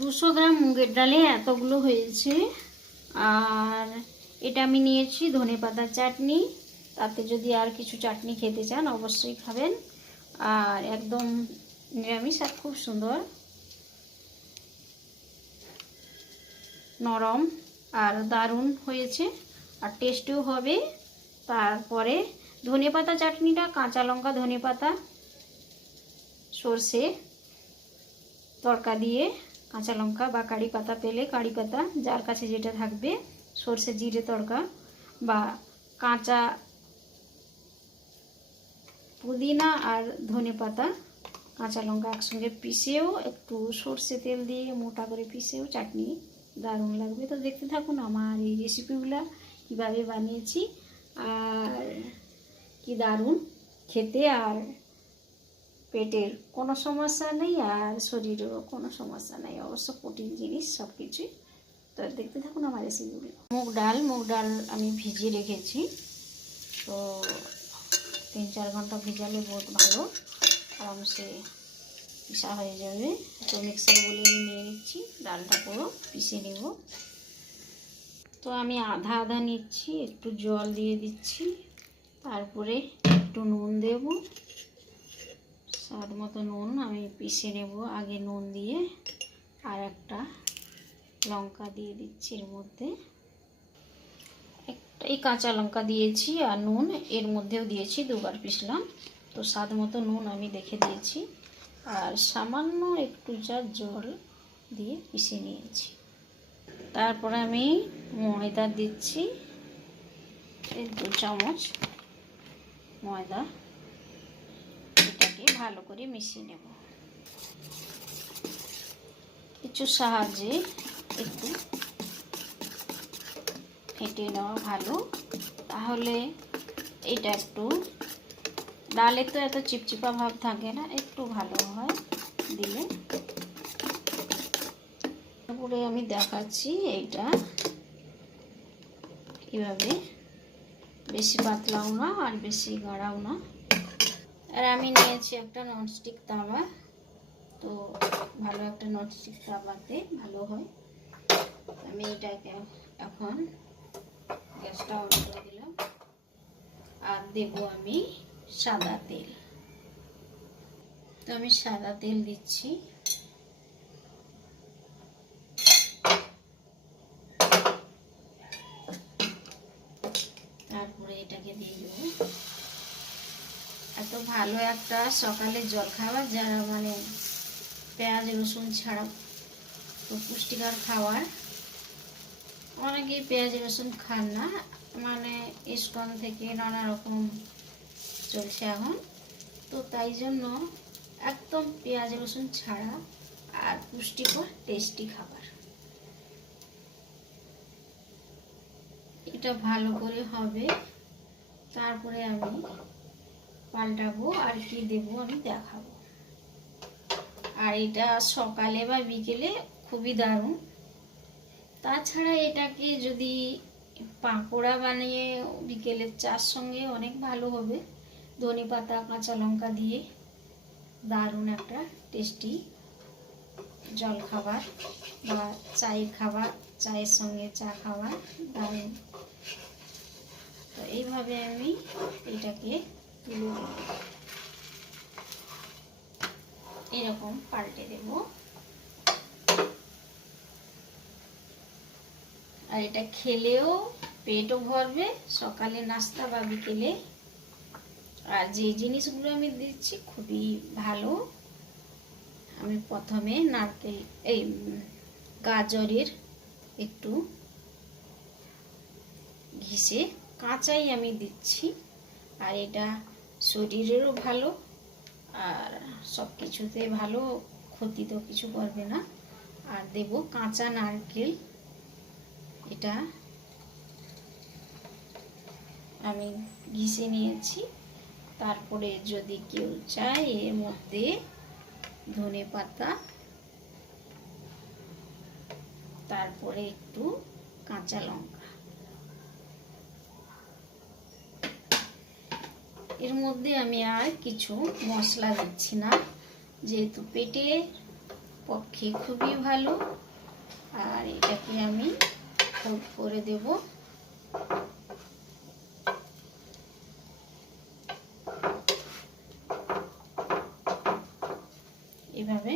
দুশো গ্রাম মুগের ডালে এতগুলো হয়েছে। আর এটা আমি নিয়েছি ধনে পাতার চাটনি। তাতে যদি আর কিছু চাটনি খেতে চান, অবশ্যই খাবেন। আর একদম নিরামিষ আর খুব সুন্দর। নরম আর দারুণ হয়েছে। আর টেস্টিও হবে। তারপরে ধনে পাতা চাটনিটা, কাঁচা লঙ্কা, ধনে পাতা, সর্ষে তড়কা দিয়ে কাঁচা লঙ্কা বা কারি পাতা পেলে কারি পাতা, যার কাছে যেটা থাকবে, সর্ষে, জিরে তড়কা বা কাঁচা পুদিনা আর ধনে পাতা, কাঁচা লঙ্কা একসঙ্গে পিষেও, একটু সর্ষে তেল দিয়ে মোটা করে পিষেও চাটনি দারুণ লাগবে। তো দেখতে থাকুন আমার এই রেসিপিগুলো কীভাবে বানিয়েছি আর কি দারুণ খেতে আর পেটের কোনো সমস্যা নেই আর শরীরেরও কোনো সমস্যা নেই। অবশ্য প্রোটিন, জিনিস সব কিছুই তো দেখতে থাকুন আমার রেসিপিগুলো। মুগ ডাল মুগ ডাল আমি ভিজিয়ে রেখেছি। তো তিন চার ঘণ্টা ভিজালে বহুত ভালো। আরামসে পিসা হয়ে যাবে। তো মিক্সার বলে আমি নিয়ে নিচ্ছি। ডালটা পুরো পিষে নেব। তো আমি আধা আধা নিচ্ছি। একটু জল দিয়ে দিচ্ছি। তারপরে একটু নুন দেব। স্বাদ মতো নুন আমি পিষে নেব। আগে নুন দিয়ে আর একটা লঙ্কা দিয়ে দিচ্ছি এর মধ্যে। একটাই কাঁচা লঙ্কা দিয়েছি আর নুন এর মধ্যেও দিয়েছি, দুবার পিষলাম। তো স্বাদ মতো নুন আমি দেখে দিয়েছি। আর সামান্য একটু যা জল দিয়ে পিষে নিয়েছি। তারপরে আমি ময়দা দিচ্ছি, এই দু চামচ ময়দা। এটাকে ভালো করে মিশিয়ে নেব। কিছু সাহায্যে একটু ফেটে নেওয়া ভালো। তাহলে এটা একটু, ডালে তো এত চিপচিপা ভাব থাকে না, একটু ভালো হয় দিলে। তারপরে আমি দেখাচ্ছি এইটা কীভাবে বেশি পাতলাও না আর বেশি গাঢ়াও না। আর আমি নিয়েছি একটা ননস্টিক তাওয়া। তো ভালো একটা ননস্টিক তাওয়াতে ভালো হয়। আমি এটাকে এখন গ্যাসটা অন করে দিলাম। আর দেব আমি সাদা তেল। তো আমি সাদা তেল দিচ্ছি। তারপরে এটাকে দিয়ে দেবো। এত ভালো একটা সকালে জল খাবার যারা মানে পেঁয়াজ, রসুন ছাড়া তো পুষ্টিকর খাবার। অনেকেই পেঁয়াজ, রসুন খান না মানে ইস্কন থেকে নানা রকম চলছে এখন। তো তাই জন্য একদম পেঁয়াজ, রসুন ছাড়া আর পুষ্টিকর, টেস্টি খাবার। এটা ভালো করে হবে। তারপরে আমি পাল্টাবো আর কি দেবো আমি দেখাবো। আর এটা সকালে বা বিকেলে খুবই দারুণ। তাছাড়া এটাকে যদি পাকোড়া বানিয়ে বিকেলের চার সঙ্গে অনেক ভালো হবে। ধনে পাতা, কাঁচা লঙ্কা দিয়ে দারুণ একটা টেস্টি জল খাবার বা চায়ের খাবার, চায়ের সঙ্গে চা খাবার দারুণ। তো এইভাবে আমি এটাকে এরকম পাল্টে দেব। আর এটা খেলেও পেটও ভরবে, সকালে নাস্তা বা বিকেলে। আর যে জিনিসগুলো আমি দিচ্ছি খুবই ভালো। আমি প্রথমে নারকেল, এই গাজরের একটু ঘিসে কাঁচাই আমি দিচ্ছি। আর এটা শরীরেরও ভালো, আর সব কিছুতে ভালো, ক্ষতি তো কিছু করবে না। আর দেব কাঁচা নারকেল, এটা আমি ঘিসে নিয়েছি। তারপরে যদি কেউ চায়, এর মধ্যে ধনে পাতা, তারপরে একটু কাঁচা লঙ্কা। এর মধ্যে আমি আর কিছু মশলা দিচ্ছি না। যেহেতু পেটে পক্ষে খুবই ভালো, আর এটাকে আমি ফোল্ড করে দেব। এভাবে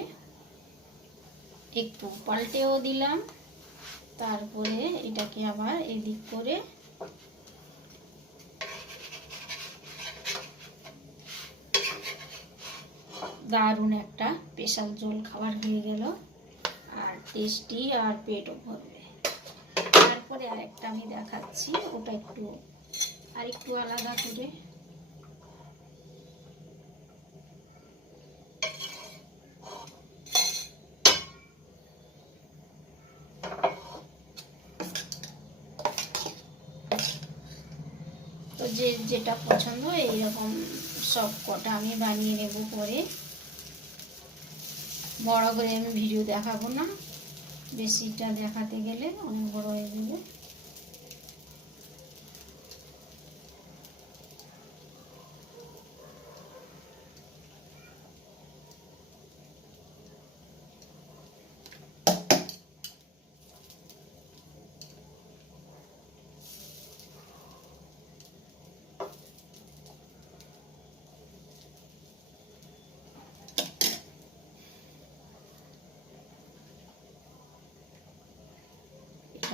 একটু পাল্টেও দিলাম, তারপরে এটাকে আবার এদিক করে দারুণ একটা স্পেশাল জল খাবার হয়ে গেল। আর টেস্টি আর পেটও ভরবে। তারপরে আরেকটা আমি দেখাচ্ছি, ওটা একটু আর একটু আলাদা করে। তো যে যেটা পছন্দ, এইরকম সব কটা আমি বানিয়ে নেব পরে। বড় করে আমি ভিডিও দেখাবো না। বেশিটা দেখাতে গেলে অনেক বড় হয়ে যাবে।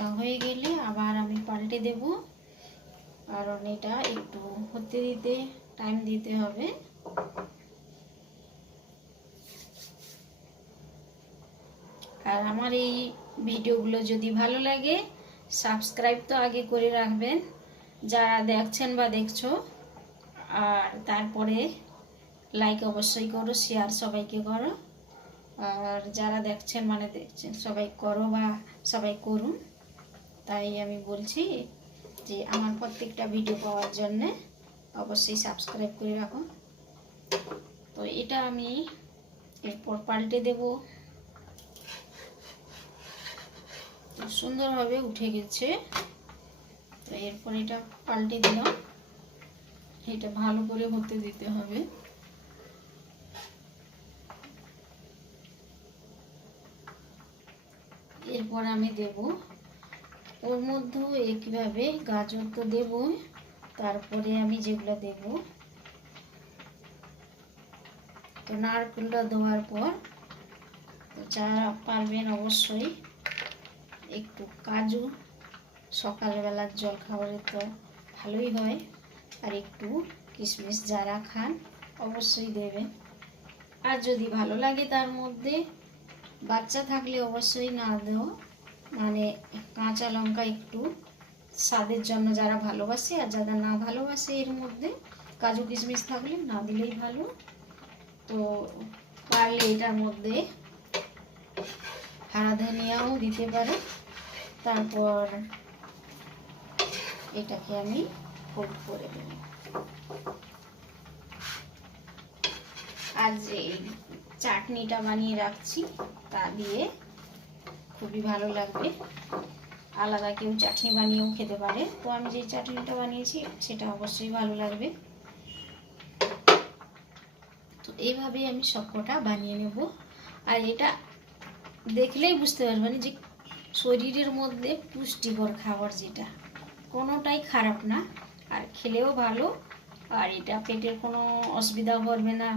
এটা হয়ে গেলে আবার আমি পাল্টে দেব। কারণ এটা একটু হতে দিতে টাইম দিতে হবে। আর আমার এই ভিডিওগুলো যদি ভালো লাগে সাবস্ক্রাইব তো আগে করে রাখবেন। যারা দেখছেন বা দেখছ, আর তারপরে লাইক অবশ্যই করো শেয়ার সবাইকে করো। আর যারা দেখছেন মানে দেখছেন, সবাই করো বা সবাই করুন। তাই আমি বলছি যে আমার প্রত্যেকটা ভিডিও পাওয়ার জন্যে অবশ্যই সাবস্ক্রাইব করে রাখো। তো এটা আমি এরপর পাল্টে দেব। সুন্দরভাবে উঠে গেছে। তো এরপর এটা পাল্টে দিলাম। এটা ভালো করে হতে দিতে হবে। এরপর আমি দেব ওর মধ্যেও একইভাবে গাজর তো দেব তারপরে আমি যেগুলো দেব। তো নারকেলটা দেওয়ার পর যারা পারবেন অবশ্যই একটু কাজু, সকালবেলার জল খাবারে তো ভালোই হয়, আর একটু কিশমিশ যারা খান অবশ্যই দেবেন। আর যদি ভালো লাগে তার মধ্যে, বাচ্চা থাকলে অবশ্যই না দেও মানে কাঁচা লঙ্কা একটু স্বাদের জন্য যারা ভালোবাসে আর যারা না ভালোবাসে এর মধ্যে কাজু কিশমিশ থাকলে না দিলেই ভালো। তো পারলে এটার মধ্যে হারা ধনিয়াও দিতে পারে। তারপর এটাকে আমি ফোল্ড করে দেব। আর যে চাটনিটা বানিয়ে রাখছি তা দিয়ে খুবই ভালো লাগবে। আলাদা কেউ চাটনি বানিয়েও খেতে পারে। তো আমি যে চাটনিটা বানিয়েছি, সেটা অবশ্যই ভালো লাগবে। তো এইভাবেই আমি সবকটা বানিয়ে নেব। আর এটা দেখলেই বুঝতে পারবেন যে শরীরের মধ্যে পুষ্টিকর খাবার যেটা, কোনোটাই খারাপ না। আর খেলেও ভালো, আর এটা পেটের কোনো অসুবিধাও করবে না।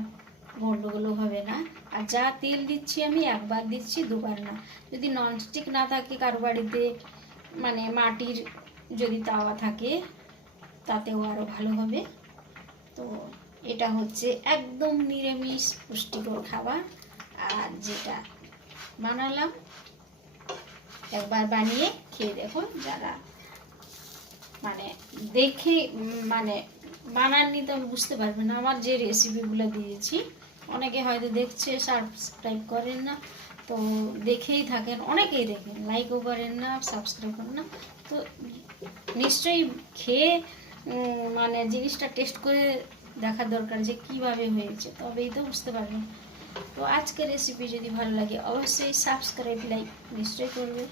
গন্ডগোলও হবে না। আর যা তেল দিচ্ছি আমি, একবার দিচ্ছি, দুবার না। যদি ননস্টিক না থাকে কারও বাড়িতে মানে মাটির যদি তাওয়া থাকে, তাতেও আরও ভালো হবে। তো এটা হচ্ছে একদম নিরামিষ পুষ্টিকর খাবার। আর যেটা বানালাম, একবার বানিয়ে খেয়ে দেখো যারা মানে দেখে মানে বানাননি তো আমি বুঝতে পারবেন না। আমার যে রেসিপিগুলো দিয়েছি অনেকে হয়তো দেখছে সাবস্ক্রাইব করেন না, তো দেখেই থাকেন, অনেকেই দেখেন লাইকও করেন না সাবস্ক্রাইব করেন না, তো নিশ্চয়ই খেয়ে মানে জিনিসটা টেস্ট করে দেখার দরকার যে কীভাবে হয়েছে, তবেই তো বুঝতে পারবেন। তো আজকের রেসিপি যদি ভালো লাগে, অবশ্যই সাবস্ক্রাইব লাইক নিশ্চয়ই করবে।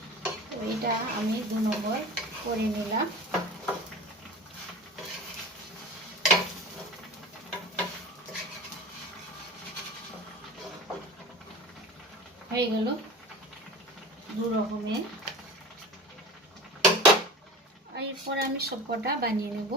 তো এটা আমি দু নম্বর করে নিলাম। হয়ে গেল দু রকমের। আর এরপরে আমি সবকটা বানিয়ে নেব।